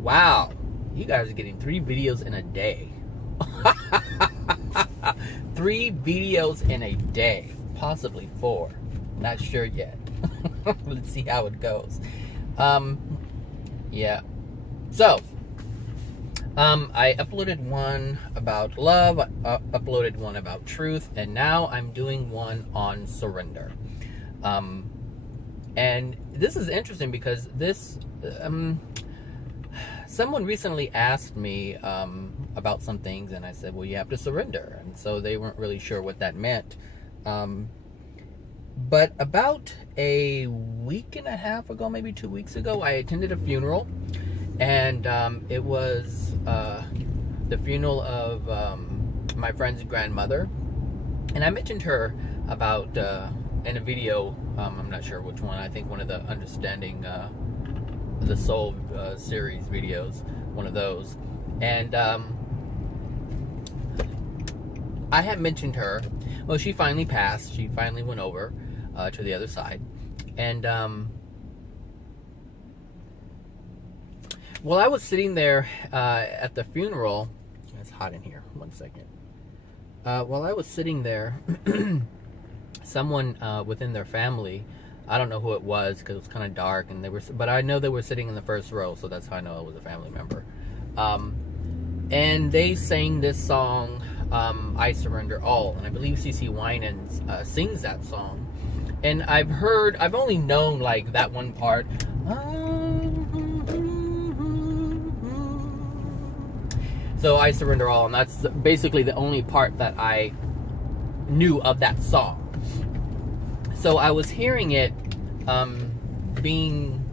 Wow, you guys are getting 3 videos in a day. 3 videos in a day, possibly 4. Not sure yet. Let's see how it goes. Yeah. So, I uploaded one about love, uploaded one about truth, and now I'm doing one on surrender. And this is interesting because this, someone recently asked me about some things, and I said, well, you have to surrender. And so they weren't really sure what that meant. But about a week and a half ago, maybe 2 weeks ago, I attended a funeral. And it was the funeral of my friend's grandmother. And I mentioned her about, in a video, I'm not sure which one, I think one of the Understanding the Soul series videos, one of those. And I had mentioned her. Well, she finally passed. She finally went over to the other side. And while I was sitting there at the funeral, it's hot in here, 1 second. While I was sitting there, someone within their family, I don't know who it was because it was kind of dark, and but I know they were sitting in the first row, so that's how I know it was a family member. And they sang this song, I Surrender All, and I believe CeCe Winans sings that song. And I've only known like that one part. So I Surrender All, and that's basically the only part that I knew of that song. So I was hearing it being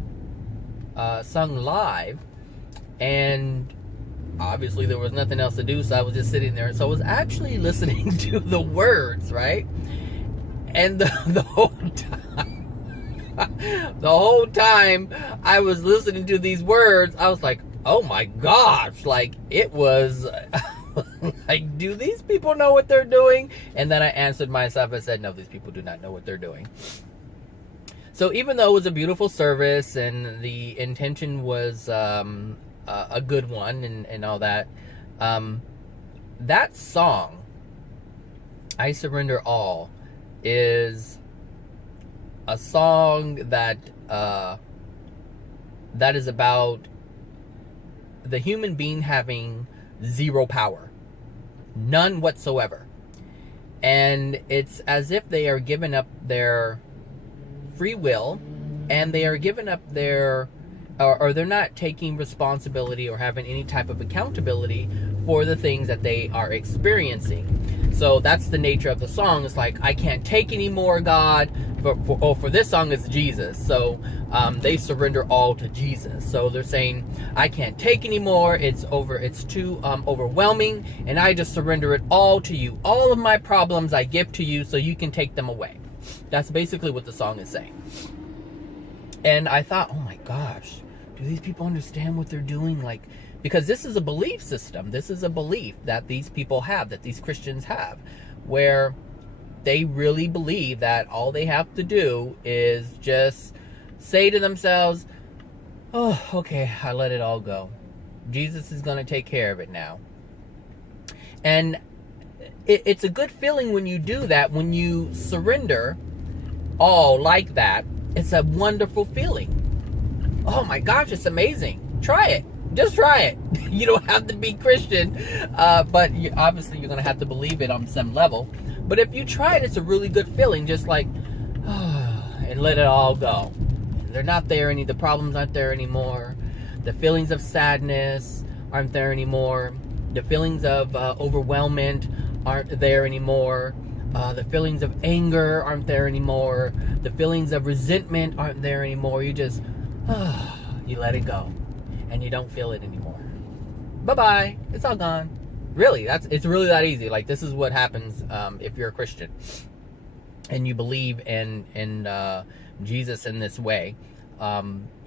sung live, and obviously there was nothing else to do, so I was just sitting there. So I was actually listening to the words, right? And the whole time I was listening to these words, I was like, oh my gosh, like it was like, do these people know what they're doing? And then I answered myself and said, no, these people do not know what they're doing. So even though it was a beautiful service and the intention was a good one and all that, that song, I Surrender All, is a song that that is about the human being having zero power, none whatsoever. And it's as if they are giving up their free will, and they are giving up their, or they're not taking responsibility or having any type of accountability for the things that they are experiencing. So that's the nature of the song. It's like, I can't take anymore, God. For this song, it's Jesus. So they surrender all to Jesus. So they're saying, I can't take anymore. It's over. It's too overwhelming. And I just surrender it all to you. All of my problems I give to you so you can take them away. That's basically what the song is saying. And I thought, oh my gosh, do these people understand what they're doing? Like, because this is a belief system. This is a belief that these people have, that these Christians have, where they really believe that all they have to do is just say to themselves, oh, okay, I let it all go. Jesus is going to take care of it now. And it's a good feeling when you do that, when you surrender all like that. It's a wonderful feeling. Oh my gosh, it's amazing. Try it. Just try it. You don't have to be Christian, but obviously you're going to have to believe it on some level. But if you try it, it's a really good feeling, just like, and let it all go. They're not there the problems aren't there anymore. The feelings of sadness aren't there anymore. The feelings of overwhelmment aren't there anymore. The feelings of anger aren't there anymore. The feelings of resentment aren't there anymore. You just, you let it go. And you don't feel it anymore. Bye-bye. It's all gone. Really, it's really that easy. Like, this is what happens if you're a Christian and you believe in Jesus in this way.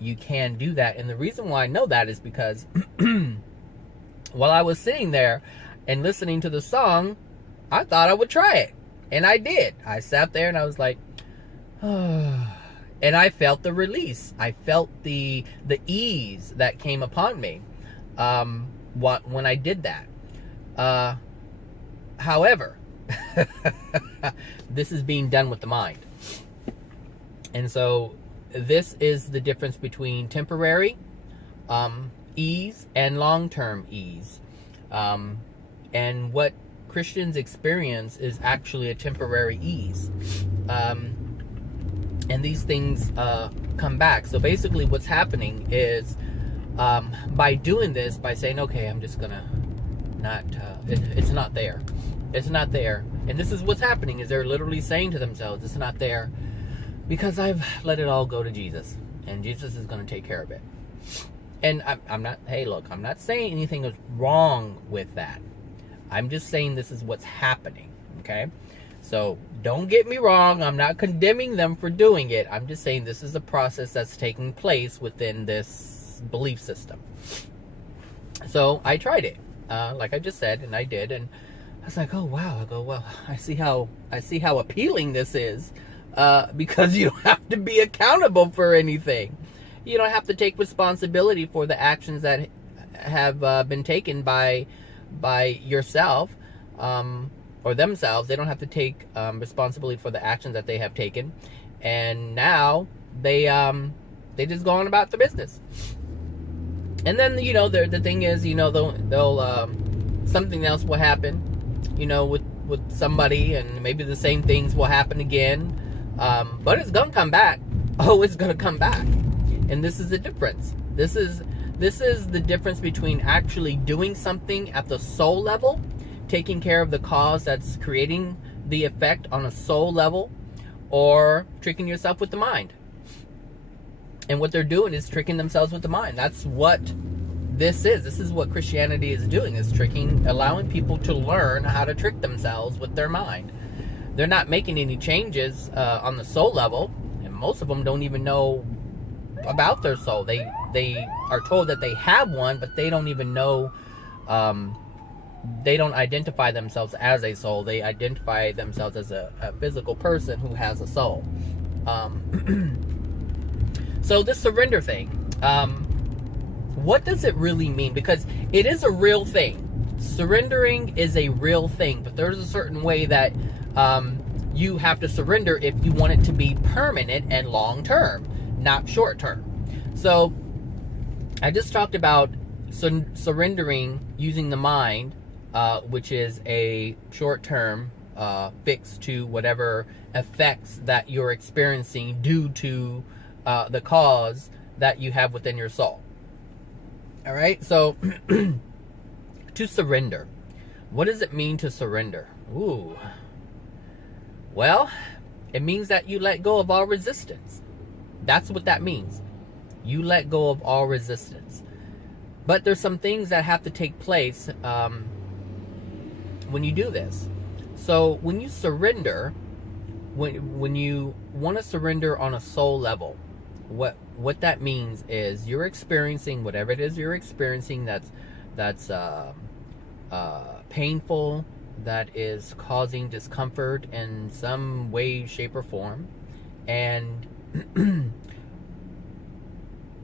You can do that. And the reason why I know that is because while I was sitting there and listening to the song, I thought I would try it. And I did. I sat there and I was like, oh. And I felt the release. I felt the ease that came upon me when I did that. However, this is being done with the mind. And so this is the difference between temporary ease and long-term ease. And what Christians experience is actually a temporary ease. And these things come back. So basically what's happening is by doing this, by saying, okay, I'm just gonna not, it's not there. It's not there. And this is what's happening, is they're literally saying to themselves, it's not there because I've let it all go to Jesus. And Jesus is gonna take care of it. And I'm not, hey, look, I'm not saying anything is wrong with that. I'm just saying this is what's happening, okay? So don't get me wrong. I'm not condemning them for doing it. I'm just saying this is a process that's taking place within this belief system. So I tried it, like I just said, and I did, and I was like, oh wow. I go, well, I see how appealing this is, because you don't have to be accountable for anything. You don't have to take responsibility for the actions that have been taken by yourself. Or themselves. They don't have to take responsibility for the actions that they have taken, and now they just go on about their business. And then the thing is, they'll something else will happen, with somebody, and maybe the same things will happen again, but it's gonna come back. Oh, it's gonna come back, and this is the difference. This is the difference between actually doing something at the soul level, taking care of the cause that's creating the effect on a soul level, or tricking yourself with the mind. And what they're doing is tricking themselves with the mind. That's what this is. This is what Christianity is doing, is allowing people to learn how to trick themselves with their mind. They're not making any changes on the soul level, and most of them don't even know about their soul. They are told that they have one, but they don't even know. They don't identify themselves as a soul. They identify themselves as a physical person who has a soul. So this surrender thing, what does it really mean? Because it is a real thing. Surrendering is a real thing, but there's a certain way that you have to surrender if you want it to be permanent and long-term, not short-term. So I just talked about surrendering using the mind, which is a short-term fix to whatever effects that you're experiencing due to the cause that you have within your soul. All right, so to surrender. What does it mean to surrender? Ooh. Well, it means that you let go of all resistance. That's what that means. You let go of all resistance. But there's some things that have to take place when you do this. So when you surrender, when you want to surrender on a soul level, what that means is you're experiencing whatever it is you're experiencing that's painful, that is causing discomfort in some way, shape, or form, and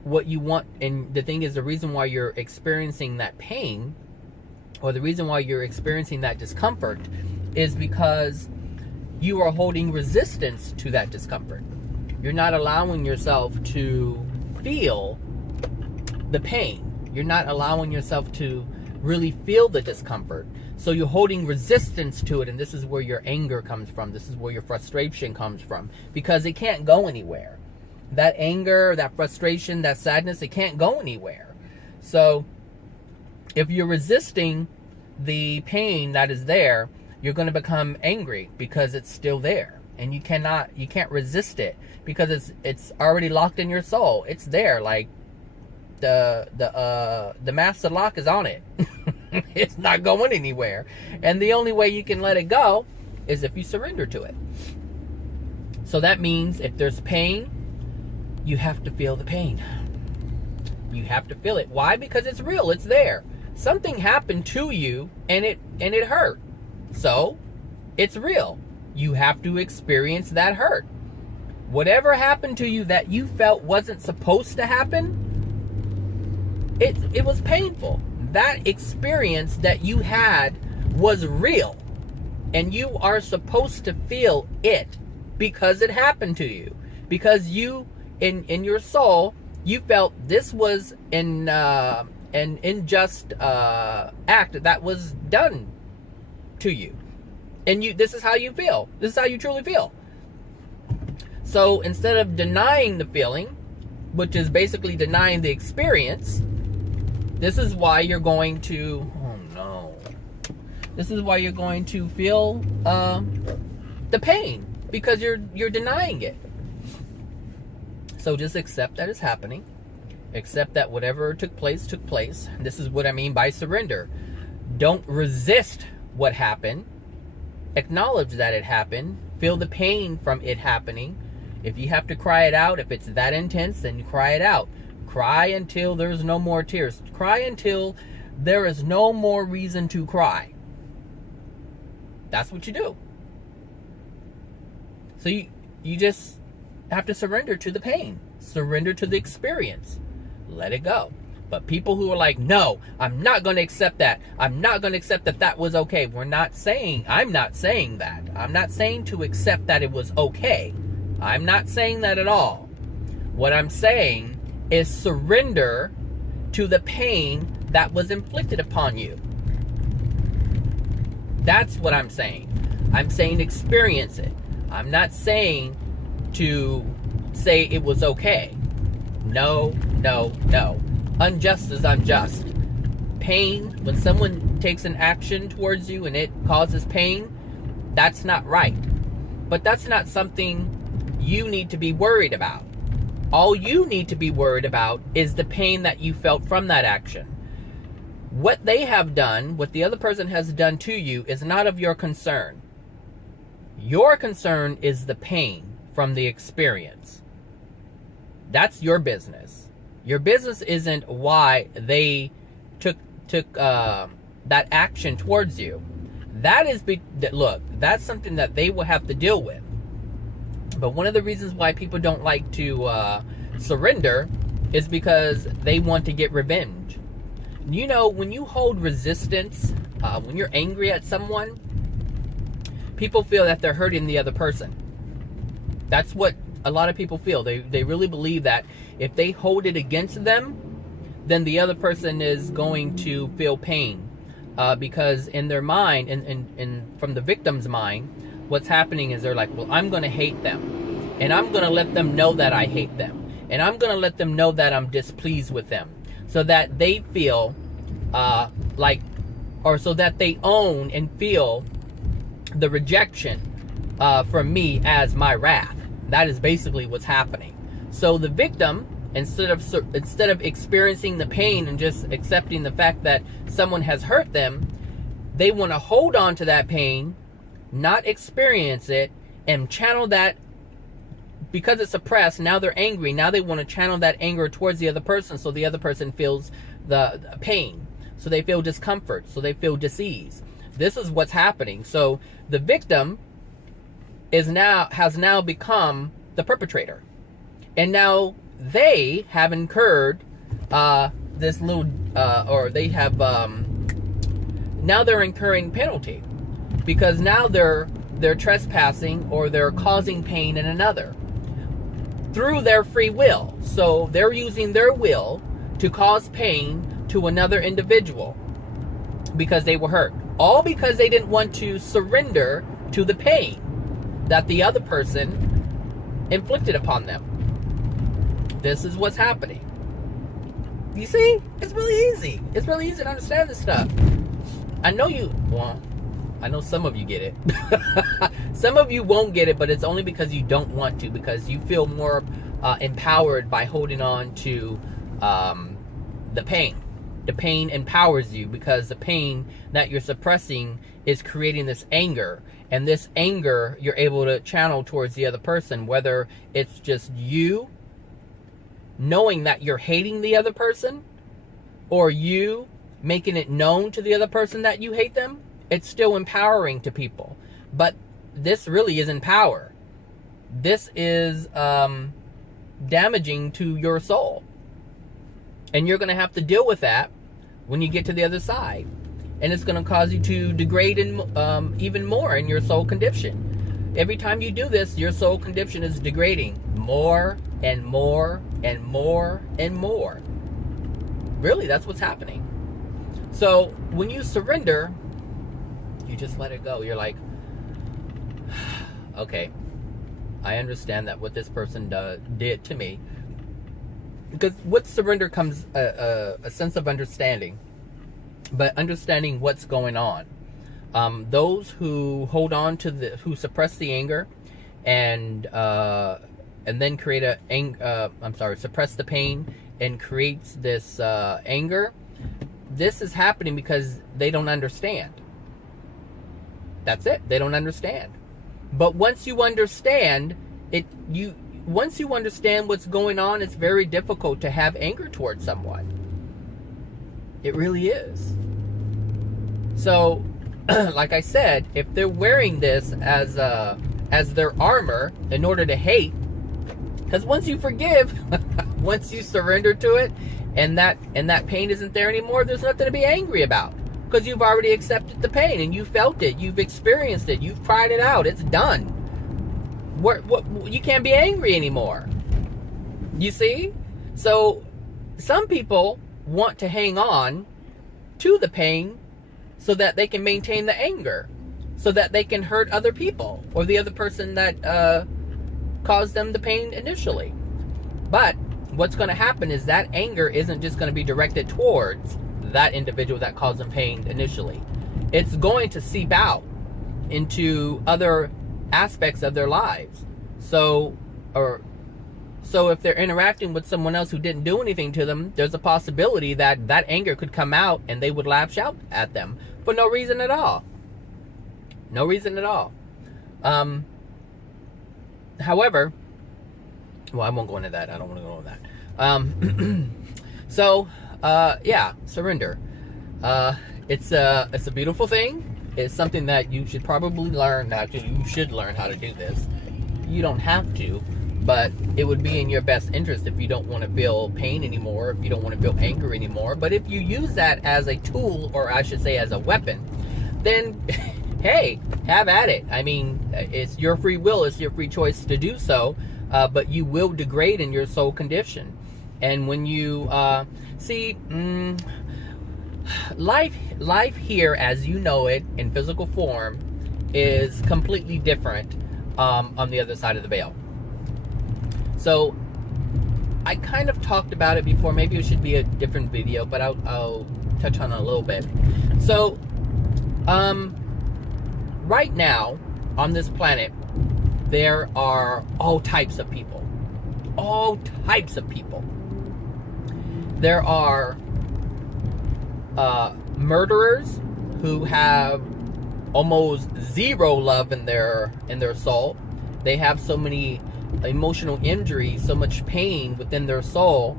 what you want. And the thing is, the reason why you're experiencing that pain, or the reason why you're experiencing that discomfort, is because you are holding resistance to that discomfort. You're not allowing yourself to feel the pain. You're not allowing yourself to really feel the discomfort. So you're holding resistance to it, and this is where your anger comes from. This is where your frustration comes from, because it can't go anywhere. That anger, that frustration, that sadness, it can't go anywhere. So if you're resisting the pain that is there, you're going to become angry because it's still there, and you can't resist it because it's already locked in your soul. It's there, like the master lock is on it. It's not going anywhere, and the only way you can let it go is if you surrender to it. So that means if there's pain, you have to feel the pain. You have to feel it. Why? Because it's real. It's there. Something happened to you, and it hurt. So it's real. You have to experience that hurt. Whatever happened to you that you felt wasn't supposed to happen, it was painful. That experience that you had was real. And you are supposed to feel it because it happened to you. Because you, in your soul, you felt this was an unjust act that was done to you. And this is how you feel. This is how you truly feel. So instead of denying the feeling, which is basically denying the experience, this is why you're going to, oh no. This is why you're going to feel the pain, because you're denying it. So just accept that it's happening. Accept that whatever took place, took place. This is what I mean by surrender. Don't resist what happened. Acknowledge that it happened. Feel the pain from it happening. If you have to cry it out, if it's that intense, then you cry it out. Cry until there's no more tears. Cry until there is no more reason to cry. That's what you do. So you just have to surrender to the pain. Surrender to the experience. Let it go. But people who are like, no, I'm not going to accept that. I'm not going to accept that that was okay. I'm not saying that. I'm not saying to accept that it was okay. I'm not saying that at all. What I'm saying is surrender to the pain that was inflicted upon you. That's what I'm saying. I'm saying experience it. I'm not saying to say it was okay. No, no, no. Unjust is unjust. Pain, when someone takes an action towards you and it causes pain, that's not right. But that's not something you need to be worried about. All you need to be worried about is the pain that you felt from that action. What they have done, what the other person has done to you, is not of your concern. Your concern is the pain from the experience. That's your business. Your business isn't why they took that action towards you. Look, that's something that they will have to deal with. But one of the reasons why people don't like to surrender is because they want to get revenge. You know, when you hold resistance, when you're angry at someone, people feel that they're hurting the other person. That's what a lot of people feel. They really believe that if they hold it against them, then the other person is going to feel pain. Because in their mind, and from the victim's mind, what's happening is they're like, well, I'm going to hate them. And I'm going to let them know that I hate them. And I'm going to let them know that I'm displeased with them. So that they feel so that they own and feel the rejection from me as my wrath. That is basically what's happening. So the victim, instead of experiencing the pain and just accepting the fact that someone has hurt them, they want to hold on to that pain, not experience it, and channel that. Because it's suppressed, now they're angry. Now they want to channel that anger towards the other person, so the other person feels the pain. So they feel discomfort. So they feel dis-ease. This is what's happening. So the victim has now become the perpetrator. And now they have incurred this little, now they're incurring penalty. Because now they're trespassing or they're causing pain in another through their free will. So they're using their will to cause pain to another individual because they were hurt. All because they didn't want to surrender to the pain that the other person inflicted upon them. This is what's happening. You see? It's really easy. It's really easy to understand this stuff. I know some of you get it. Some of you won't get it, but it's only because you don't want to, because you feel more empowered by holding on to the pain. The pain empowers you because the pain that you're suppressing is creating this anger. And this anger you're able to channel towards the other person, whether it's just you knowing that you're hating the other person or you making it known to the other person that you hate them. It's still empowering to people. But this really isn't power. this is damaging to your soul. And you're going to have to deal with that when you get to the other side. And it's going to cause you to degrade even more in your soul condition. Every time you do this, your soul condition is degrading more and more and more and more. Really, that's what's happening. So when you surrender, you just let it go. You're like, okay, I understand that what this person did to me. Because with surrender comes a sense of understanding, but understanding what's going on. Those who hold on to who suppress the anger, and then create suppress the pain and creates this anger. This is happening because they don't understand. That's it. They don't understand. But once you understand once you understand what's going on, it's very difficult to have anger towards someone. It really is. So, like I said, if they're wearing this as their armor in order to hate, because once you forgive, once you surrender to it, and that pain isn't there anymore, there's nothing to be angry about. Because you've already accepted the pain and you felt it, you've experienced it, you've cried it out, it's done. You can't be angry anymore. You see? So some people want to hang on to the pain so that they can maintain the anger, so that they can hurt other people or the other person that caused them the pain initially. But what's going to happen is that anger isn't just going to be directed towards that individual that caused them pain initially. It's going to seep out into other aspects of their lives. So if they're interacting with someone else who didn't do anything to them, there's a possibility that that anger could come out and they would lash out at them for no reason at all. No reason at all. However, well, I won't go into that. I don't want to go into that. Yeah, surrender. It's a beautiful thing. It's something that you should probably learn. Actually, you should learn how to do this. You don't have to, but it would be in your best interest if you don't want to feel pain anymore, if you don't want to feel anger anymore. But if you use that as a tool, or I should say as a weapon, then hey, have at it. I mean, it's your free will, it's your free choice to do so, but you will degrade in your soul condition. And when you life here as you know it in physical form is completely different on the other side of the veil. So I kind of talked about it before. Maybe it should be a different video, but I'll touch on it a little bit. So right now on this planet there are all types of people. All types of people. There are murderers who have almost zero love in their soul. They have so many emotional injuries, so much pain within their soul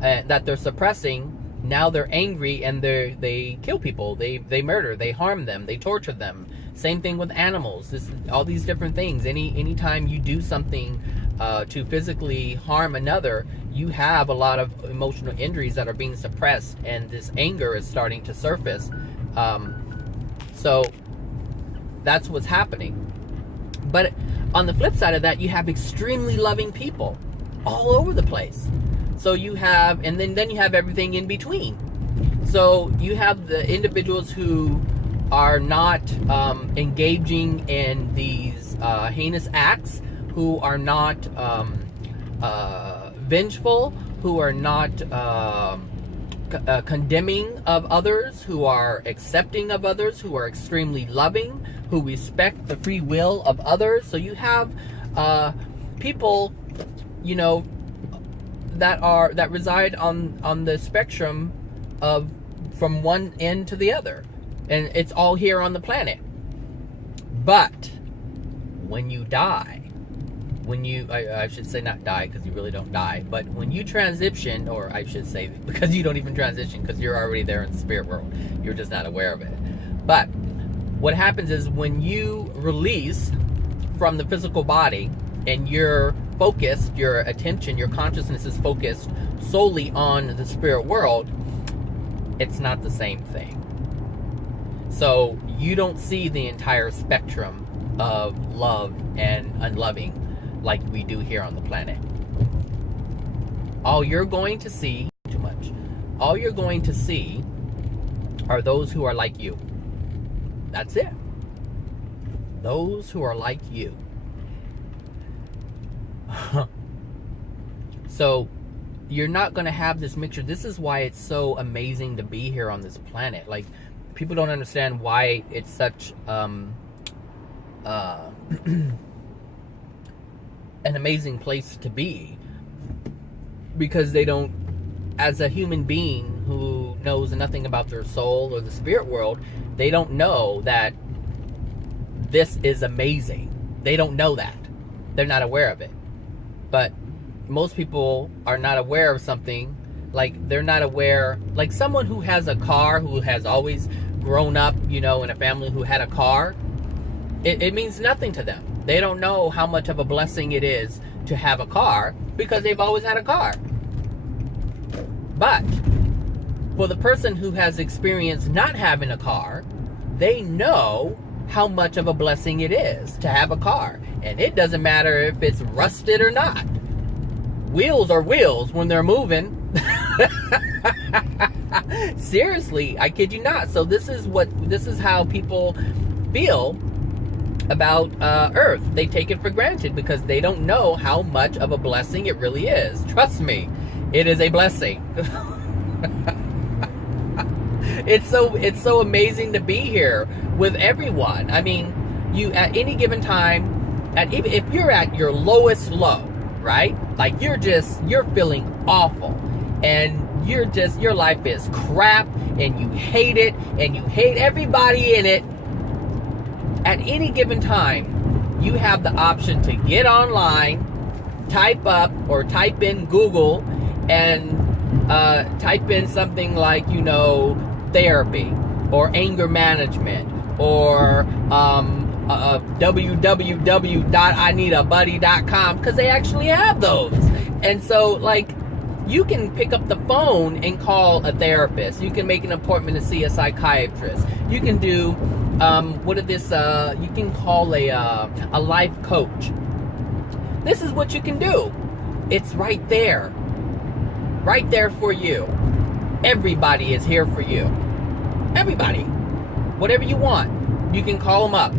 that they're suppressing. Now they're angry and they kill people. They murder. They harm them. They torture them. Same thing with animals. All these different things. Anytime you do something to physically harm another, you have a lot of emotional injuries that are being suppressed, and this anger is starting to surface. So that's what's happening. But on the flip side of that, you have extremely loving people all over the place. So you have, and then you have everything in between. So you have the individuals who are not engaging in these heinous acts, who are not vengeful, who are not condemning of others, who are accepting of others, who are extremely loving, who respect the free will of others. So you have people, you know, that reside on the spectrum of from one end to the other, and it's all here on the planet. But when you die, I should say not die, because you really don't die, but when you transition, or I should say, because you don't even transition, because you're already there in the spirit world, you're just not aware of it. But what happens is when you release from the physical body and you're focused, your attention, your consciousness is focused solely on the spirit world, it's not the same thing. So you don't see the entire spectrum of love and unloving like we do here on the planet. All you're going to see, all you're going to see are those who are like you. That's it. Those who are like you. So you're not going to have this mixture. This is why it's so amazing to be here on this planet. Like, people don't understand why it's such an amazing place to be, because they don't, as a human being who knows nothing about their soul or the spirit world, they don't know that this is amazing. They don't know that. They're not aware of it. But most people are not aware of something. Like, they're not aware, like someone who has a car, who has always grown up, you know, in a family who had a car, it means nothing to them. They don't know how much of a blessing it is to have a car, because they've always had a car. But for the person who has experienced not having a car, they know how much of a blessing it is to have a car. And it doesn't matter if it's rusted or not. Wheels are wheels when they're moving. Seriously, I kid you not. So this is how people feel about Earth. They take it for granted because they don't know how much of a blessing it really is. Trust me, it is a blessing. It's so amazing to be here with everyone. I mean, you at any given time, if you're at your lowest low, right? Like, you're feeling awful, and your life is crap, and you hate it, and you hate everybody in it. At any given time, you have the option to get online, type in Google, and type in something like, you know, therapy, or anger management, or www.ineedabuddy.com, because they actually have those. And so, like, you can pick up the phone and call a therapist. You can make an appointment to see a psychiatrist. You can do you can call a life coach. This is what you can do. It's right there for you. Everybody is here for you. Everybody. Whatever you want, you can call them up.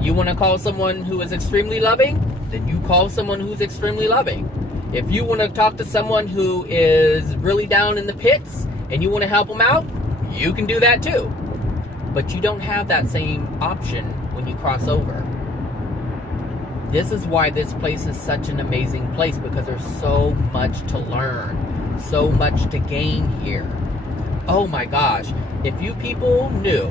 You want to call someone who is extremely loving? Then you call someone who's extremely loving. If you want to talk to someone who is really down in the pits and you want to help them out, you can do that too. But you don't have that same option when you cross over. This is why this place is such an amazing place, because there's so much to learn, so much to gain here. Oh my gosh, if you people knew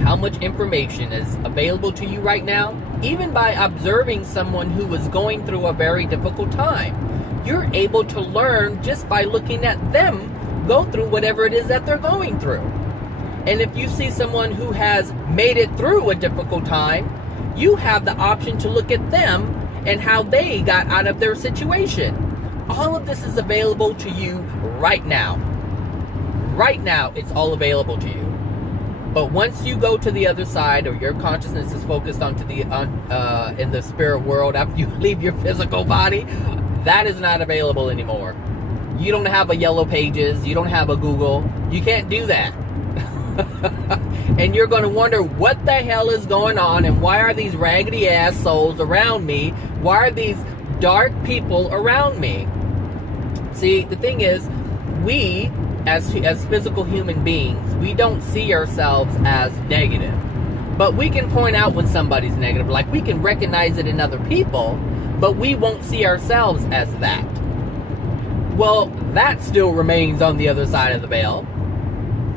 how much information is available to you right now, even by observing someone who was going through a very difficult time, you're able to learn just by looking at them go through whatever it is that they're going through. And if you see someone who has made it through a difficult time, you have the option to look at them and how they got out of their situation. All of this is available to you right now. Right now, it's all available to you. But once you go to the other side, or your consciousness is focused onto in the spirit world after you leave your physical body, that is not available anymore. You don't have a Yellow Pages. You don't have a Google. You can't do that. And you're going to wonder what the hell is going on, and why are these raggedy ass souls around me? Why are these dark people around me? See, the thing is, we as physical human beings, we don't see ourselves as negative. But we can point out when somebody's negative. Like, we can recognize it in other people, but we won't see ourselves as that. Well, that still remains on the other side of the veil.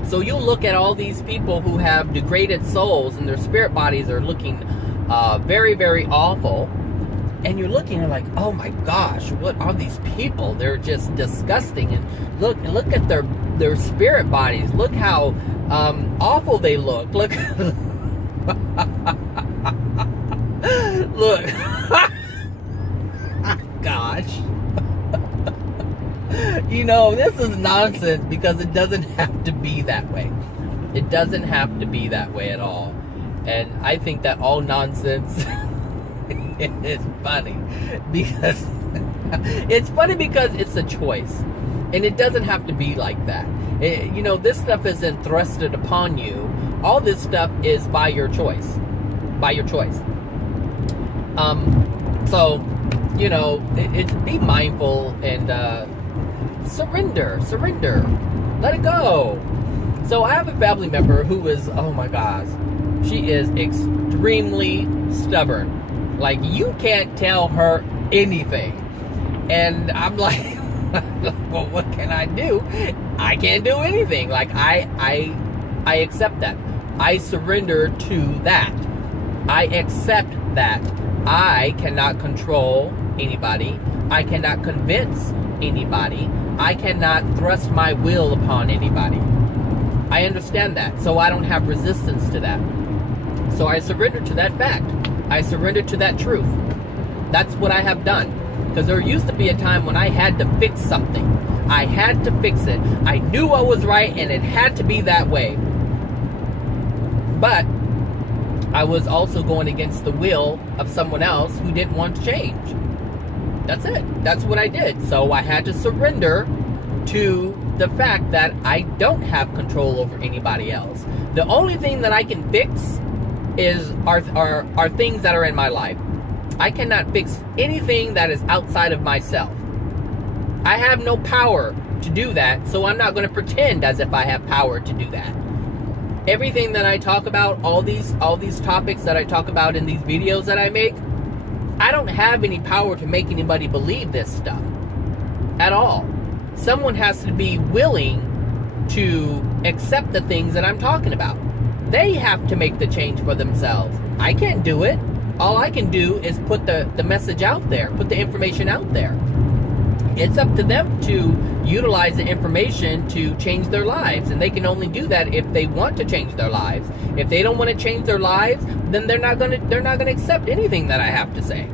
So you look at all these people who have degraded souls, and their spirit bodies are looking very, very awful. And you're looking and like, oh my gosh, what are these people? They're just disgusting. And look at their spirit bodies. Look how awful they look. Look. Look. gosh. You know, this is nonsense because it doesn't have to be that way. It doesn't have to be that way at all. And I think that all nonsense is funny because it's funny because it's a choice. And it doesn't have to be like that. You know, this stuff isn't thrusted upon you. All this stuff is by your choice. By your choice. So, you know, it's be mindful and surrender. Let it go. So I have a family member who is, oh my gosh, she is extremely stubborn. Like, you can't tell her anything. And I'm like, well, what can I do? I can't do anything. Like, I accept that. I surrender to that. I accept that. I cannot control anybody. I cannot convince anybody. I cannot thrust my will upon anybody. I understand that. So I don't have resistance to that. So I surrender to that fact. I surrender to that truth. That's what I have done. Because there used to be a time when I had to fix something. I had to fix it. I knew I was right and it had to be that way. But I was also going against the will of someone else who didn't want to change. That's it. That's what I did. So I had to surrender to the fact that I don't have control over anybody else. The only thing that I can fix are things that are in my life. I cannot fix anything that is outside of myself. I have no power to do that, so I'm not going to pretend as if I have power to do that. Everything that I talk about, all these topics that I talk about in these videos that I make, I don't have any power to make anybody believe this stuff at all. Someone has to be willing to accept the things that I'm talking about. They have to make the change for themselves. I can't do it. All I can do is put the message out there, put the information out there. It's up to them to utilize the information to change their lives, and they can only do that if they want to change their lives. If they don't want to change their lives, then they're not gonna accept anything that I have to say.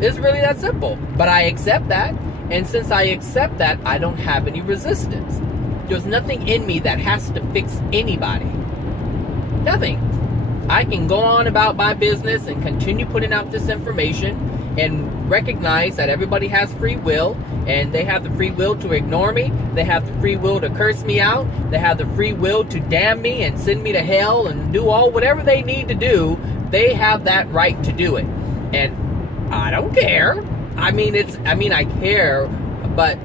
It's really that simple. But I accept that, and since I accept that, I don't have any resistance. There's nothing in me that has to fix anybody. Nothing. I can go on about my business and continue putting out this information and recognize that everybody has free will, and they have the free will to ignore me. They have the free will to curse me out. They have the free will to damn me and send me to hell and do whatever they need to do. They have that right to do it. And I don't care. I care, but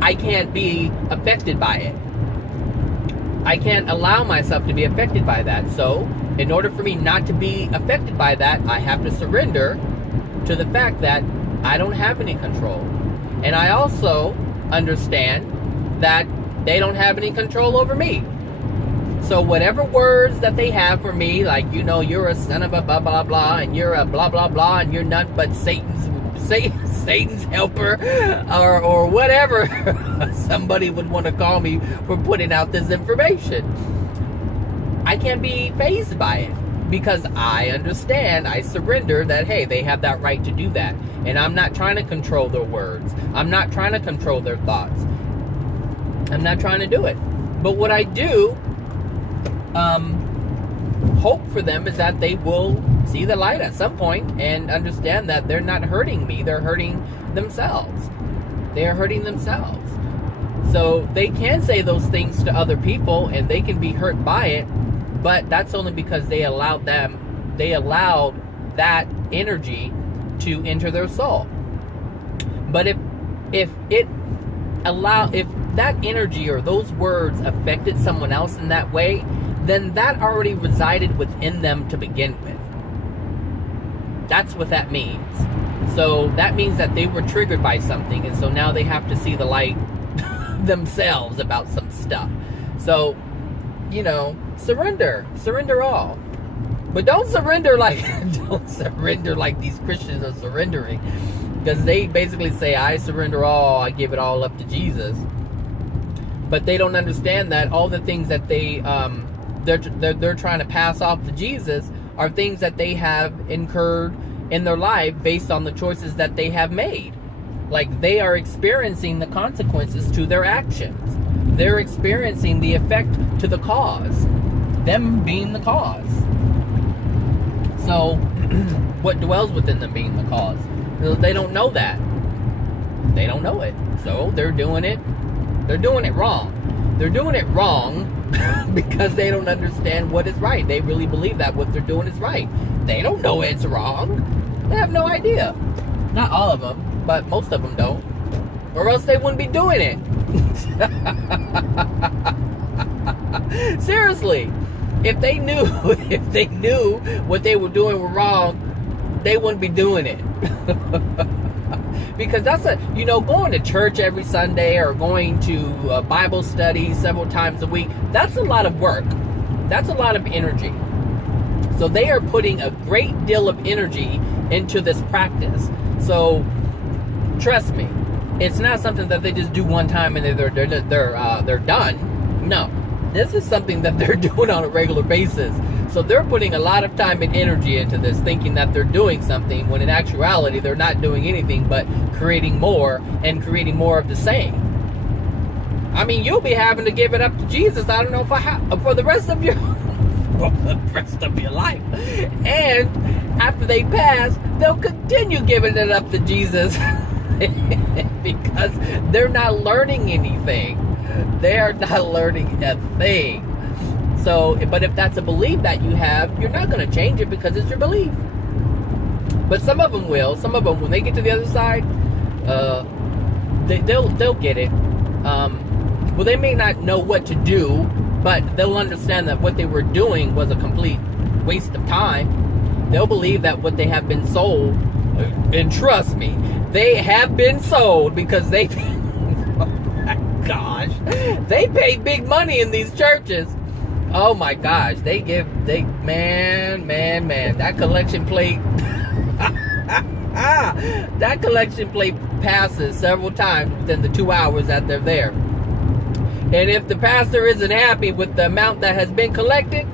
I can't be affected by it. I can't allow myself to be affected by that. So, in order for me not to be affected by that, I have to surrender to the fact that I don't have any control. And I also understand that they don't have any control over me. So whatever words that they have for me, like, you know, you're a son of a blah, blah, blah, and you're a blah, blah, blah, and you're nothing but Satan's helper, or whatever somebody would want to call me for putting out this information. I can't be fazed by it because I understand, I surrender that, hey, they have that right to do that. And I'm not trying to control their words. I'm not trying to control their thoughts. I'm not trying to do it. But what I do hope for them is that they will see the light at some point and understand that they're not hurting me. They're hurting themselves. They are hurting themselves. So they can say those things to other people and they can be hurt by it, but that's only because they allowed that energy to enter their soul. But if that energy or those words affected someone else in that way, then that already resided within them to begin with. That's what that means. So that means that they were triggered by something, and so now they have to see the light themselves about some stuff. So, you know, surrender all. But don't surrender like these Christians are surrendering, because they basically say, I surrender all, I give it all up to Jesus. But they don't understand that all the things that they're trying to pass off to Jesus are things that they have incurred in their life based on the choices that they have made. Like, they are experiencing the consequences to their actions. They're experiencing the effect to the cause. Them being the cause. So, what dwells within them being the cause? They don't know that. They don't know it. So, they're doing it. They're doing it wrong. They're doing it wrong because they don't understand what is right. They really believe that what they're doing is right. They don't know it's wrong. They have no idea. Not all of them, but most of them don't. Or else they wouldn't be doing it. Seriously. If they knew what they were doing were wrong, they wouldn't be doing it. Because that's going to church every Sunday or going to Bible study several times a week, that's a lot of work. That's a lot of energy. So they are putting a great deal of energy into this practice. So trust me, it's not something that they just do one time and they're done. No, this is something that they're doing on a regular basis. So they're putting a lot of time and energy into this, thinking that they're doing something, when in actuality they're not doing anything but creating more and creating more of the same. I mean, you'll be having to give it up to Jesus. I don't know for the rest of your life. And after they pass, they'll continue giving it up to Jesus because they're not learning anything. They are not learning a thing. So, but if that's a belief that you have, you're not going to change it because it's your belief. But some of them will. Some of them, when they get to the other side, they'll get it. Well, they may not know what to do, but they'll understand that what they were doing was a complete waste of time. They'll believe that what they have been sold, and trust me, they have been sold because they, oh my gosh, they pay big money in these churches. Oh my gosh, man, that collection plate, that collection plate passes several times within the 2 hours that they're there. And if the pastor isn't happy with the amount that has been collected,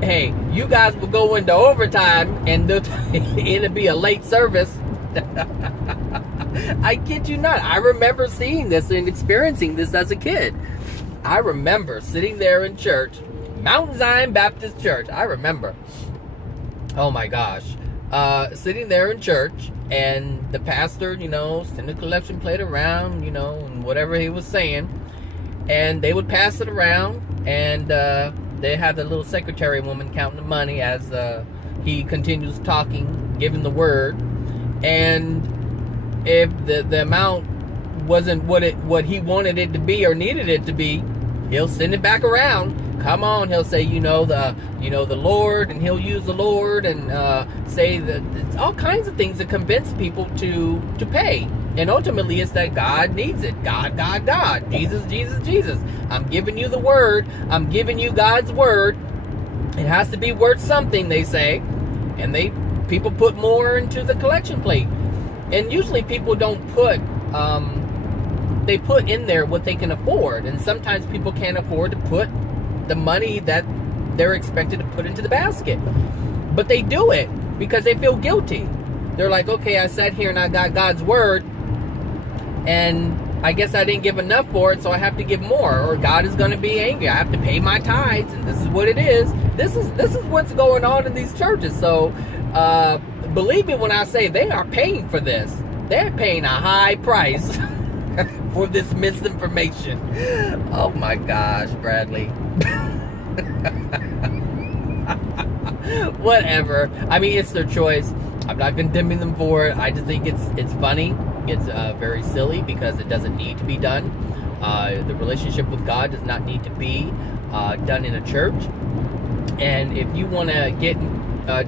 hey, you guys will go into overtime and it'll be a late service. I kid you not. I remember seeing this and experiencing this as a kid. I remember sitting there in church, Mount Zion Baptist Church. I remember. Oh my gosh. Sitting there in church and the pastor, send the collection plate around, and whatever he was saying. And they would pass it around and they have the little secretary woman counting the money as he continues talking, giving the word. And if the amount wasn't what he wanted it to be or needed it to be, he'll send it back around. Come on, he'll say, the Lord, and he'll use the Lord and say that it's all kinds of things to convince people to pay. And ultimately, it's that God needs it. God. Jesus. I'm giving you the word. I'm giving you God's word. It has to be worth something, they say. And people put more into the collection plate. And usually people don't put, they put in there what they can afford. And sometimes people can't afford to put the money that they're expected to put into the basket. But they do it because they feel guilty. They're like, okay, I sat here and I got God's word, and I guess I didn't give enough for it, so I have to give more, or God is going to be angry. I have to pay my tithes, and this is what it is. This is what's going on in these churches. So believe me when I say they are paying for this. They're paying a high price for this misinformation. Oh my gosh, Bradley. Whatever. I mean, it's their choice. I'm not condemning them for it. I just think it's funny. It's very silly because it doesn't need to be done. The relationship with God does not need to be done in a church. And if you want to get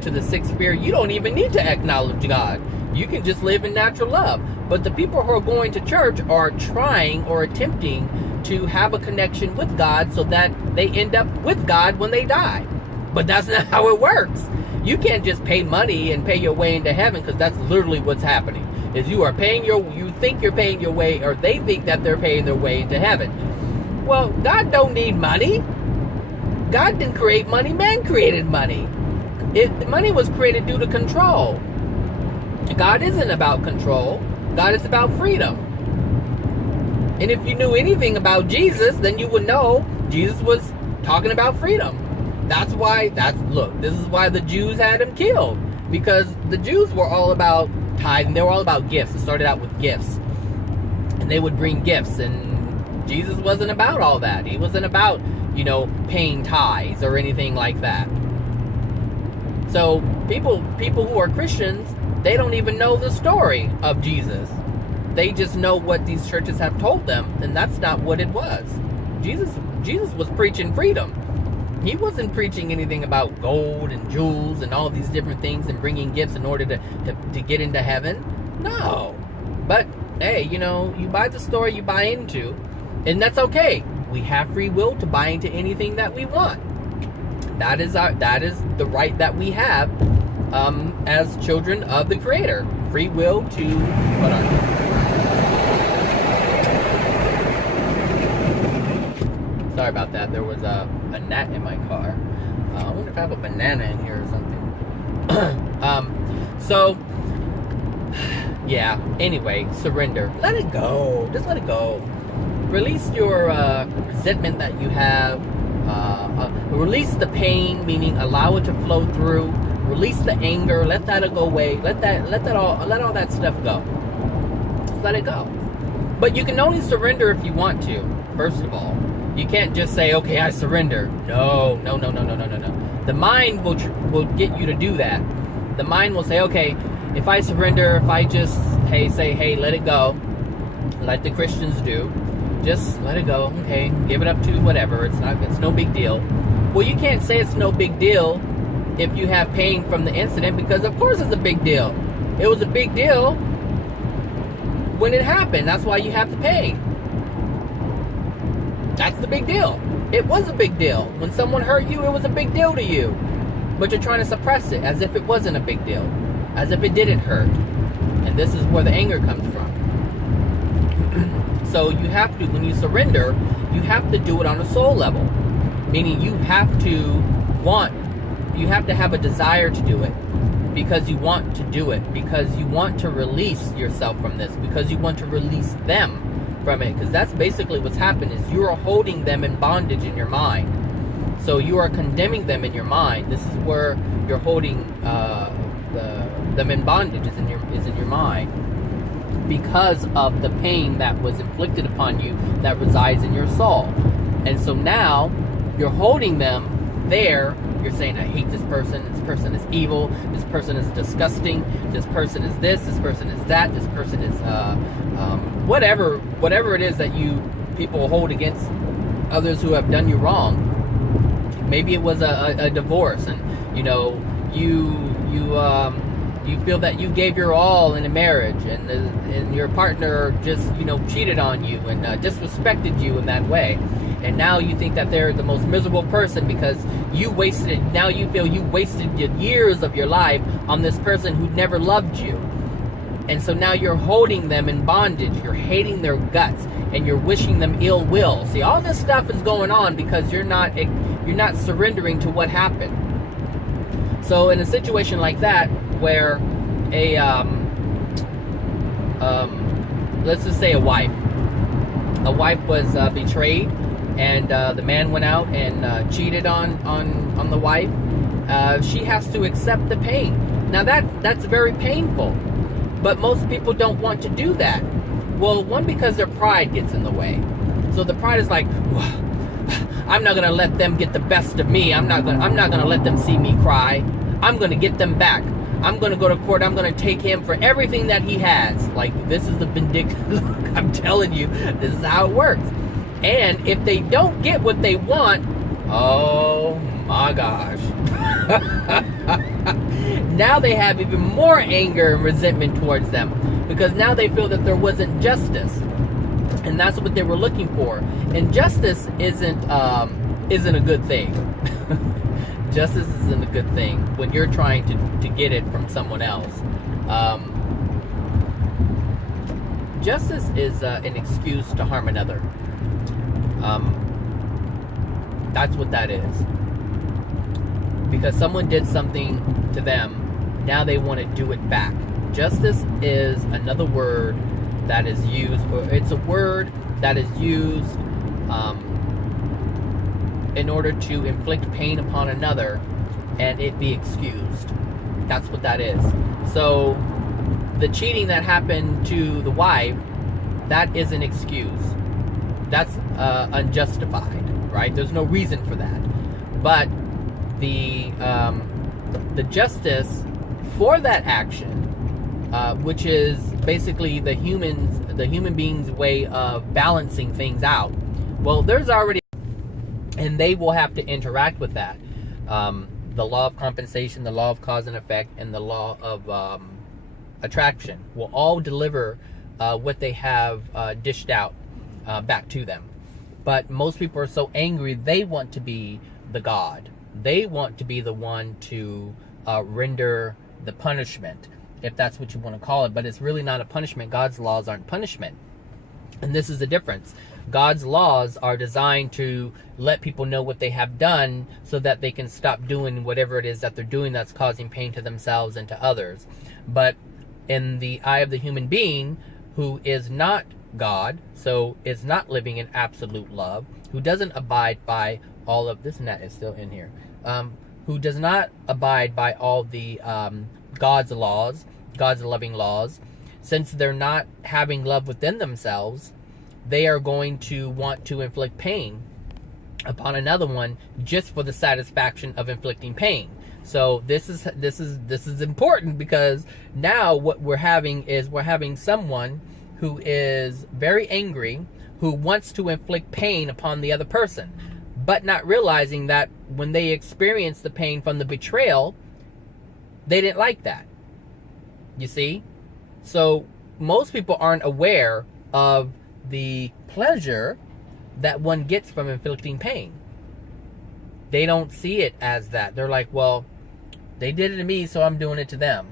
to the sixth sphere, you don't even need to acknowledge God. You can just live in natural love. But the people who are going to church are trying or attempting to have a connection with God so that they end up with God when they die. But that's not how it works. You can't just pay money and pay your way into heaven, because that's literally what's happening. Is you think you're paying your way, or they think that they're paying their way into heaven. Well, God don't need money. God didn't create money. Man created money. Money was created due to control. God isn't about control. God is about freedom. And if you knew anything about Jesus, then you would know Jesus was talking about freedom. This is why the Jews had him killed. Because the Jews were all about tithing. They were all about gifts. It started out with gifts. And they would bring gifts. And Jesus wasn't about all that. He wasn't about, paying tithes or anything like that. So people who are Christians, they don't even know the story of Jesus. They just know what these churches have told them, and that's not what it was. Jesus was preaching freedom. He wasn't preaching anything about gold and jewels and all these different things and bringing gifts in order to get into heaven. No. But, hey, you buy the story you buy into, and that's okay. We have free will to buy into anything that we want. That is the right that we have as children of the Creator. Free will to... Hold on. Sorry about that. There was a gnat in my car. I wonder if I have a banana in here or something. So, yeah. Anyway, surrender. Let it go. Just let it go. Release your resentment that you have. Release the pain, meaning allow it to flow through. Release the anger. Let that go away. Let all that stuff go. Just let it go. But you can only surrender if you want to. First of all. You can't just say, okay, I surrender. No. The mind will get you to do that. The mind will say, okay, if I surrender, if I just, hey, let it go, like the Christians do, just let it go, okay, give it up to whatever, it's no big deal. Well, you can't say it's no big deal if you have pain from the incident, because of course it's a big deal. It was a big deal when it happened. That's why you have the pain. That's the big deal. It was a big deal. When someone hurt you, it was a big deal to you. But you're trying to suppress it as if it wasn't a big deal. As if it didn't hurt. And this is where the anger comes from. So you have to, when you surrender, you have to do it on a soul level. Meaning you have to have a desire to do it. Because you want to do it. Because you want to release yourself from this. Because you want to release them from it, because that's basically what's happened. Is you are holding them in bondage in your mind. So you are condemning them in your mind. This is where you're holding them in bondage is in your mind, because of the pain that was inflicted upon you that resides in your soul. And so now you're holding them there. You're saying, I hate this person is evil, this person is disgusting, this person is this person is that, this person is whatever it is that people hold against others who have done you wrong. Maybe it was a divorce, and you feel that you gave your all in a marriage, and your partner just cheated on you and disrespected you in that way. And now you think that they're the most miserable person because you feel you wasted years of your life on this person who never loved you. And so now you're holding them in bondage. You're hating their guts and you're wishing them ill will. See, all this stuff is going on because you're not surrendering to what happened. So in a situation like that, where let's just say a wife was betrayed, and the man went out and cheated on the wife, she has to accept the pain. Now that's very painful, but most people don't want to do that. Well, one, because their pride gets in the way. So the pride is like, I'm not gonna let them get the best of me. I'm not gonna let them see me cry. I'm gonna get them back. I'm gonna go to court. I'm gonna take him for everything that he has. Like, this is the vindictive. Look, I'm telling you, this is how it works. And if they don't get what they want, oh my gosh. Now they have even more anger and resentment towards them, because now they feel that there wasn't justice. And that's what they were looking for. And justice isn't a good thing. Justice isn't a good thing when you're trying to get it from someone else. Justice is an excuse to harm another. That's what that is. Because someone did something to them, now they want to do it back. Justice is another word that is used, or it's a word that is used in order to inflict pain upon another and it be excused. That's what that is. So the cheating that happened to the wife, that is an excuse. That's unjustified, right? There's no reason for that. But the justice for that action, which is basically the human being's way of balancing things out. Well, there's already, and they will have to interact with that. The law of compensation, the law of cause and effect, and the law of attraction will all deliver what they have dished out back to them. But most people are so angry, they want to be the God. They want to be the one to render the punishment, if that's what you want to call it. But it's really not a punishment. God's laws aren't punishment. And this is the difference. God's laws are designed to let people know what they have done so that they can stop doing whatever it is that they're doing that's causing pain to themselves and to others. But in the eye of the human being who is not God, so is not living in absolute love, who doesn't abide by all of this, and that is still in here, who does not abide by all the God's laws, God's loving laws, since they're not having love within themselves, they are going to want to inflict pain upon another one just for the satisfaction of inflicting pain. So this is important, because now what we're having is someone who is very angry, who wants to inflict pain upon the other person, but not realizing that when they experience the pain from the betrayal, they didn't like that. You see? So most people aren't aware of the pleasure that one gets from inflicting pain. They don't see it as that. They're like, well, they did it to me, so I'm doing it to them.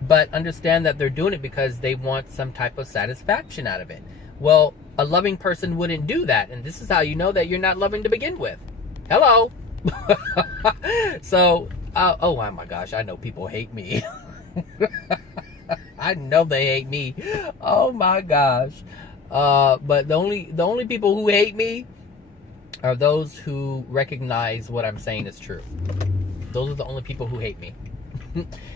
But understand that they're doing it because they want some type of satisfaction out of it. Well, a loving person wouldn't do that. And this is how you know that you're not loving to begin with. Hello. So, oh my gosh, I know people hate me. I know they hate me. Oh my gosh. But the only people who hate me are those who recognize what I'm saying is true. Those are the only people who hate me.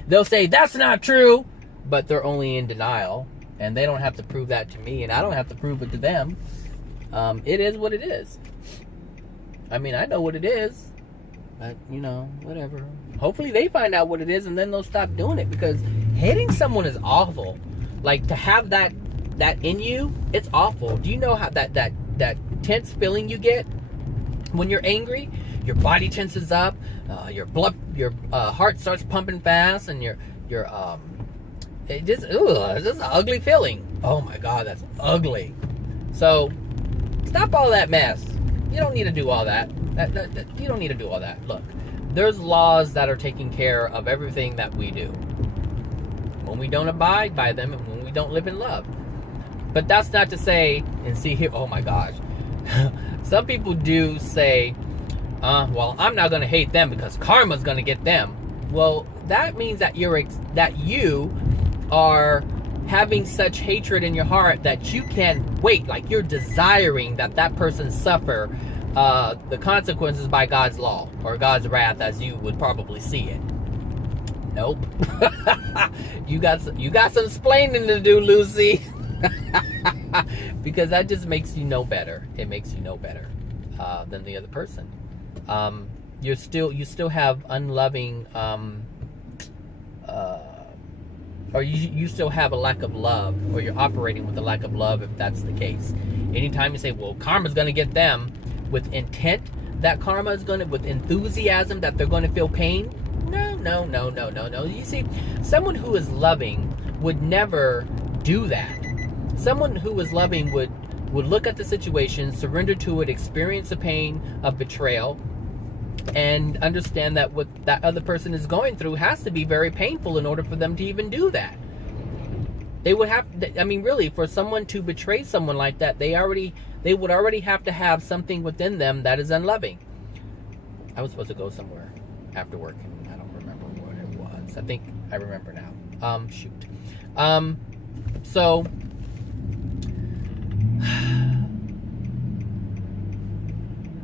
They'll say, that's not true, but they're only in denial, and they don't have to prove that to me, and I don't have to prove it to them. It is what it is. I mean, I know what it is, but, you know, whatever. Hopefully they find out what it is, and then they'll stop doing it, because hating someone is awful. Like, to have that in you, it's awful. Do you know how that tense feeling you get when you're angry? Your body tenses up, your heart starts pumping fast, and it's just an ugly feeling. Oh my God, that's ugly. So stop all that mess. You don't need to do all that. You don't need to do all that. Look, there's laws that are taking care of everything that we do. When we don't abide by them, and when we don't live in love. But that's not to say, and see here, oh my gosh, some people do say, well, I'm not going to hate them because karma's going to get them. Well, that means that you are having such hatred in your heart that you can't wait. Like, you're desiring that person suffer the consequences by God's law, or God's wrath, as you would probably see it. Nope. You got some explaining to do, Lucy. Because that just makes you know better. It makes you know better than the other person. You still have unloving, or you still have a lack of love, or you're operating with a lack of love, if that's the case. Anytime you say, well, karma's going to get them, with intent that karma is going to, with enthusiasm that they're going to feel pain, no. You see, someone who is loving would never do that. Someone who is loving would look at the situation, surrender to it, experience the pain of betrayal, and understand that what that other person is going through has to be very painful in order for them to even do that. They would have, I mean, really, for someone to betray someone like that, they would already have to have something within them that is unloving. I was supposed to go somewhere after work, and I don't remember what it was. I think I remember now. Shoot. So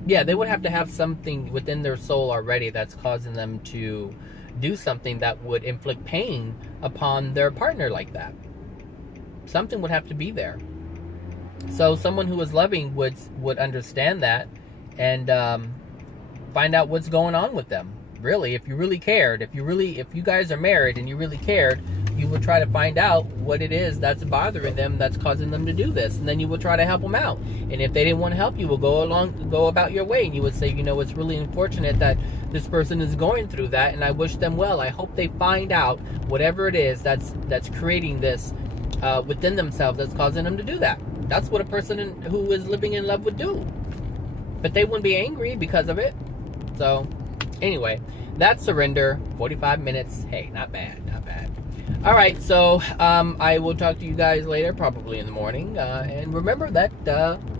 yeah, they would have to have something within their soul already that's causing them to do something that would inflict pain upon their partner like that. Something would have to be there. So someone who is loving would understand that and find out what's going on with them. Really, if you really cared, if you guys are married and you really cared, you would try to find out what it is that's bothering them, that's causing them to do this, and then you would try to help them out. And if they didn't want to help you, will go about your way, and you would say, you know, it's really unfortunate that this person is going through that, and I wish them well. I hope they find out whatever it is that's creating this within themselves that's causing them to do that. That's what a person who is living in love would do. But they wouldn't be angry because of it. So, anyway, that's Surrender. 45 minutes. Hey, not bad, not bad. All right, so I will talk to you guys later, probably in the morning. And remember that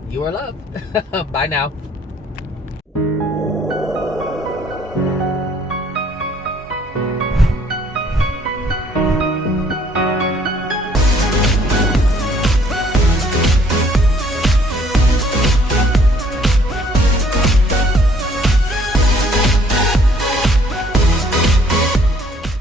you are loved. Bye now.